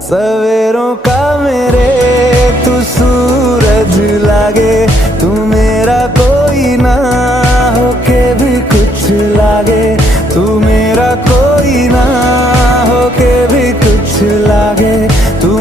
सवेरों का मेरे तू सूरज लागे, तू मेरा कोई ना होके भी कुछ लागे, तू मेरा कोई ना होके भी कुछ लागे, तू